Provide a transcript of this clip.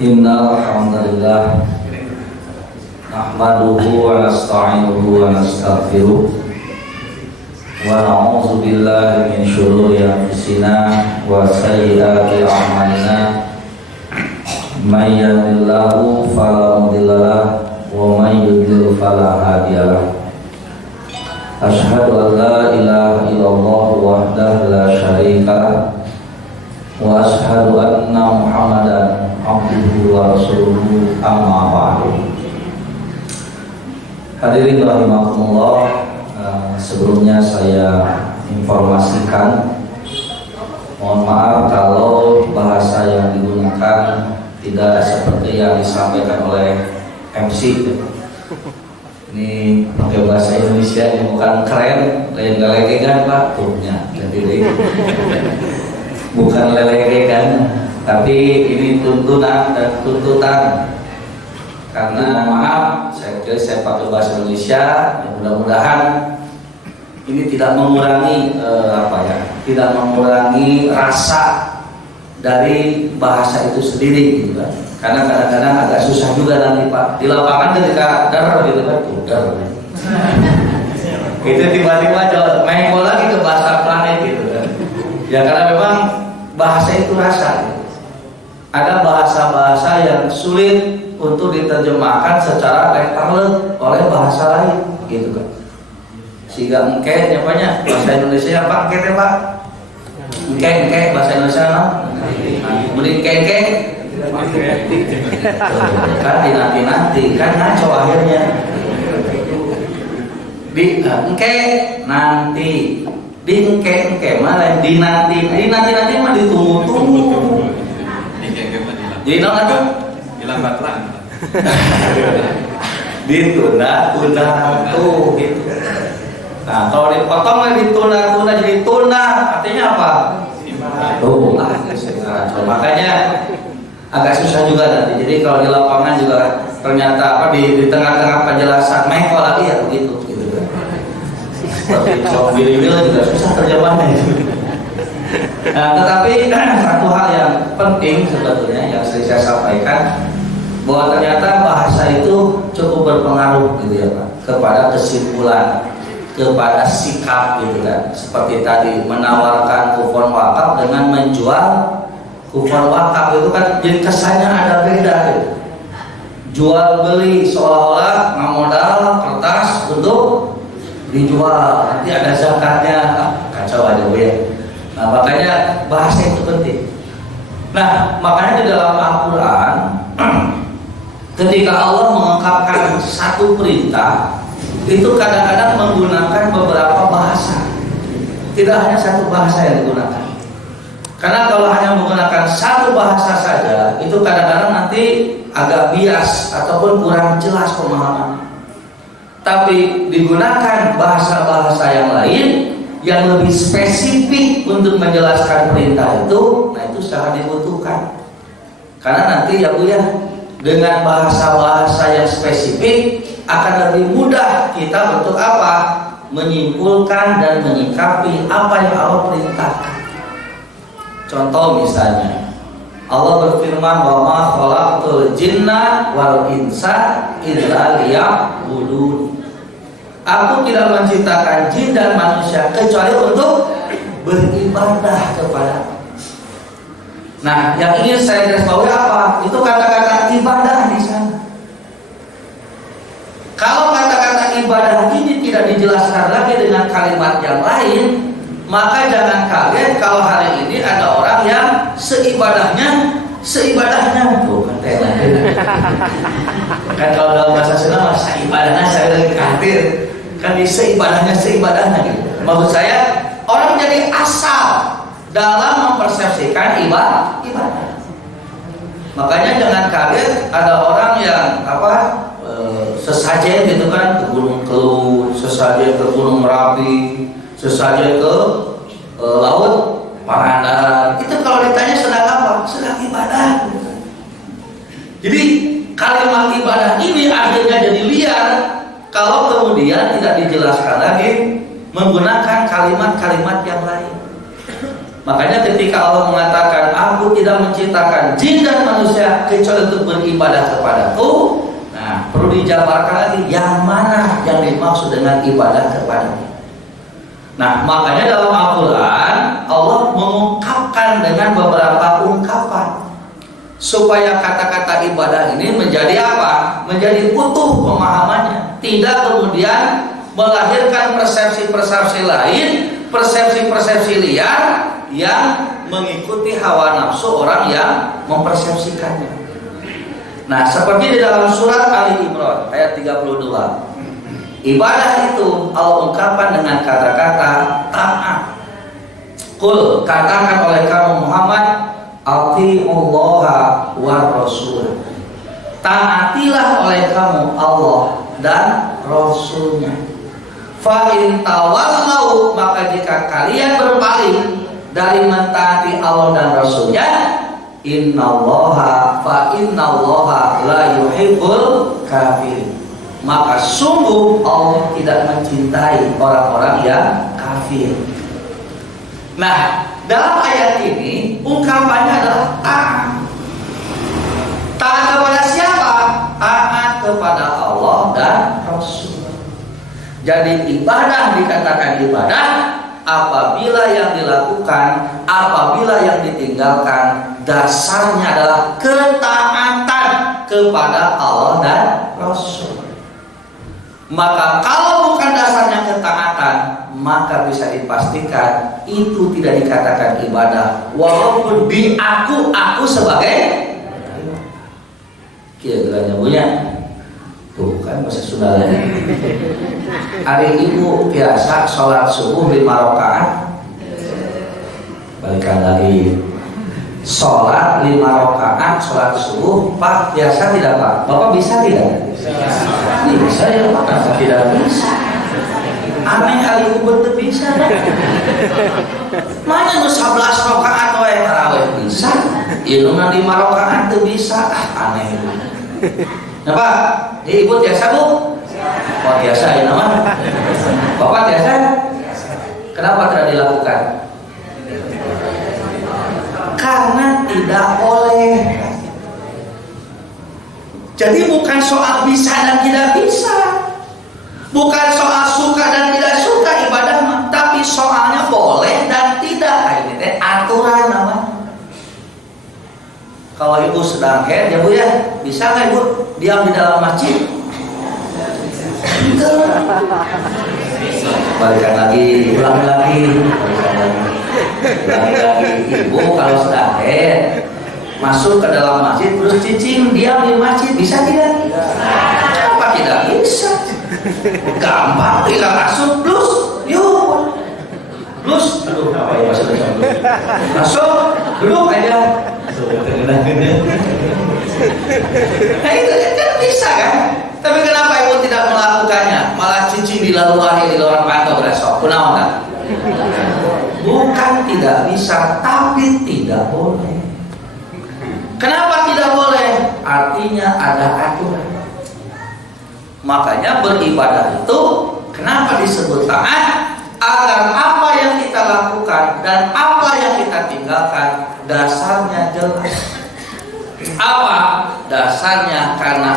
Innal hamdalillah nahmaduhu wa nasta'inuhu wa nastaghfiruh wa na'udzu billahi min shururi anfusina wa sayyiati a'malina may yahdihillahu fala mudhillalah wa may yudlil fala hadiyalah. Asyhadu an la ilaha illallah wahdahu la syarika wa asyhadu anna Muhammadan abduhu wa rasuluhu amma ba'du. Hadirin rahimakumullah, sebelumnya saya informasikan, mohon maaf kalau bahasa yang digunakan tidak seperti yang disampaikan oleh MC. Ini pakai bahasa Indonesia yang bukan keren, lain lelegegan Pak, tuhnya. Jadi bukan lelegegan, tapi ini tuntunan dan tuntutan. Karena maaf, saya pakai bahasa Indonesia, mudah-mudahan ini tidak mengurangi tidak mengurangi rasa dari bahasa itu sendiri, gitu kan. Karena kadang-kadang agak susah juga nanti Pak di lapangan ketika dar gitu kan, dar. Itu tiba-tiba main bola lagi ke bahasa planet gitu kan. Ya karena memang bahasa itu rasa. Gitu. Ada bahasa-bahasa yang sulit untuk diterjemahkan secara letterlek oleh bahasa lain, gitu kan. Sehingga engke nyapanya bahasa Indonesia apa engke Pak? Engke bahasa Indonesia apa? Mending engke kan dinanti kan ngaco akhirnya. Di engke nanti, di engke malah dinanti mah ditunggu-tunggu. Jadi nong tuh dilambat lah. Ditunda tuh gitu. Nah kalau dipotong ditunda jadi tunda, artinya apa? Tuh makanya agak susah juga nanti. Jadi kalau di lapangan juga ternyata di tengah-tengah penjelasan mengkol lagi ya begitu gitu kan. Tapi kalau bila juga susah terjemahnya. Nah, tetapi satu hal yang penting sebetulnya yang sering saya sampaikan, bahwa ternyata bahasa itu cukup berpengaruh gitu ya Pak, kepada kesimpulan, kepada sikap gitu kan. Seperti tadi menawarkan kupon wakaf dengan menjual kupon wakaf itu kan jadi kesannya ada beda gitu. Jual beli seolah-olah ngamodal kertas untuk dijual, nanti ada zakatnya, kacau aja ya. Nah makanya bahasa itu penting. Nah makanya di dalam Al-Quran ketika Allah mengungkapkan satu perintah itu kadang-kadang menggunakan beberapa bahasa, tidak hanya satu bahasa yang digunakan. Karena kalau hanya menggunakan satu bahasa saja itu kadang-kadang nanti agak bias ataupun kurang jelas pemahaman. Tapi digunakan bahasa-bahasa yang lain yang lebih spesifik untuk menjelaskan perintah itu, nah itu sangat dibutuhkan. Karena nanti ya Bu ya, dengan bahasa-bahasa yang spesifik akan lebih mudah kita untuk apa? Menyimpulkan dan menyikapi apa yang Allah perintahkan. Contoh misalnya, Allah berfirman bahwa khalaqtul jinna wal insa illa liya'budun. Aku tidak menciptakan jin dan manusia kecuali untuk beribadah kepada. Nah, yang ingin saya garis bawahi apa? Itu kata-kata ibadah di sana. Kalau kata-kata ibadah ini tidak dijelaskan lagi dengan kalimat yang lain, maka jangan kaget kalau hari ini ada orang yang seibadahnya tuh kan kalau dalam bahasa Sunda seibadahnya saya lagi kafir. Kan di seibadahnya gitu. Maksud saya orang jadi asal dalam mempersepsikan ibadah. Makanya jangan kaget ada orang yang sesajen gitu kan ke Gunung Kelut, sesajen ke Gunung Merapi, sesajen ke Laut Pangandaran. Itu kalau ditanya sedang apa? Sedang ibadah. Jadi kalimat ibadah ini akhirnya jadi liar kalau kemudian tidak dijelaskan lagi menggunakan kalimat-kalimat yang lain. Makanya ketika Allah mengatakan aku tidak menciptakan jin dan manusia kecuali untuk beribadah kepadaku, nah perlu dijabarkan lagi yang mana yang dimaksud dengan ibadah kepadaku. Nah makanya dalam Al-Quran Allah mengungkapkan dengan beberapa ungkapan supaya kata-kata ibadah ini menjadi apa? Menjadi utuh pemahamannya, tidak kemudian melahirkan persepsi-persepsi lain, persepsi-persepsi liar yang mengikuti hawa nafsu orang yang mempersepsikannya. Nah, seperti di dalam surat Ali Imran ayat 32. Ibadah itu Allah ungkapkan dengan kata-kata taat. Qul, katakan oleh kamu Muhammad, atiullaha war rasul. Taatilah oleh kamu Allah dan Rasulnya. Fa in tawallau, maka jika kalian berpaling dari mentaati Allah dan Rasulnya, innallaha la yuhibbul kafirin, maka sungguh Allah tidak mencintai orang-orang yang kafir. Nah, dalam ayat ini ungkapannya adalah taat. Taat kepada siapa? Taat kepada Allah dan Rasul. Jadi ibadah dikatakan ibadah apabila yang dilakukan, apabila yang ditinggalkan dasarnya adalah ketaatan kepada Allah dan Rasul. Maka kalau bukan dasarnya ketaatan, maka bisa dipastikan itu tidak dikatakan ibadah, walaupun aku sebagai kira-kira punya bukan bahasa Sunda lagi. Hari ibu biasa sholat subuh 5 rakaat. Balikan lagi, sholat 5 rakaat sholat subuh. Pak biasa tidak Pak? Bapak bisa tidak? Bisa ya Pak, kenapa tidak bisa? Aneh hari ibu betul bisa. Mana nu 11 rakaat wae tarawih bisa? Ieu nu 5 rakaat teu bisa. Aneh. Nah Pak, ibu biasa Bu? Oh biasa ya nama. Bapak biasa? Kenapa tidak dilakukan? Karena tidak boleh. Jadi bukan soal bisa dan tidak bisa, bukan soal suka dan tidak suka ibadah, tapi soalnya boleh dan tidak. Ini aturan namanya. Kalau ibu sedang head ya Bu ya, bisa nggak ibu diam di dalam masjid? Balikan lagi, ulangi lagi. Ibu kalau sedang head masuk ke dalam masjid terus cicing diam di masjid, bisa tidak? Kenapa tidak bisa? Gampang, tinggal masuk plus, yuk plus, aduh apa ya masuk, duduk aja. Nah itu kan bisa kan? Tapi kenapa ibu tidak melakukannya? Malah cicing di lalu hari di luar pantau besok, kunaon kan? Bukan tidak bisa, tapi tidak boleh. Kenapa tidak boleh? Artinya ada aturan. Makanya beribadah itu kenapa disebut taat? Agar apa yang kita lakukan dan apa yang kita tinggalkan dasarnya jelas. Apa dasarnya? Karena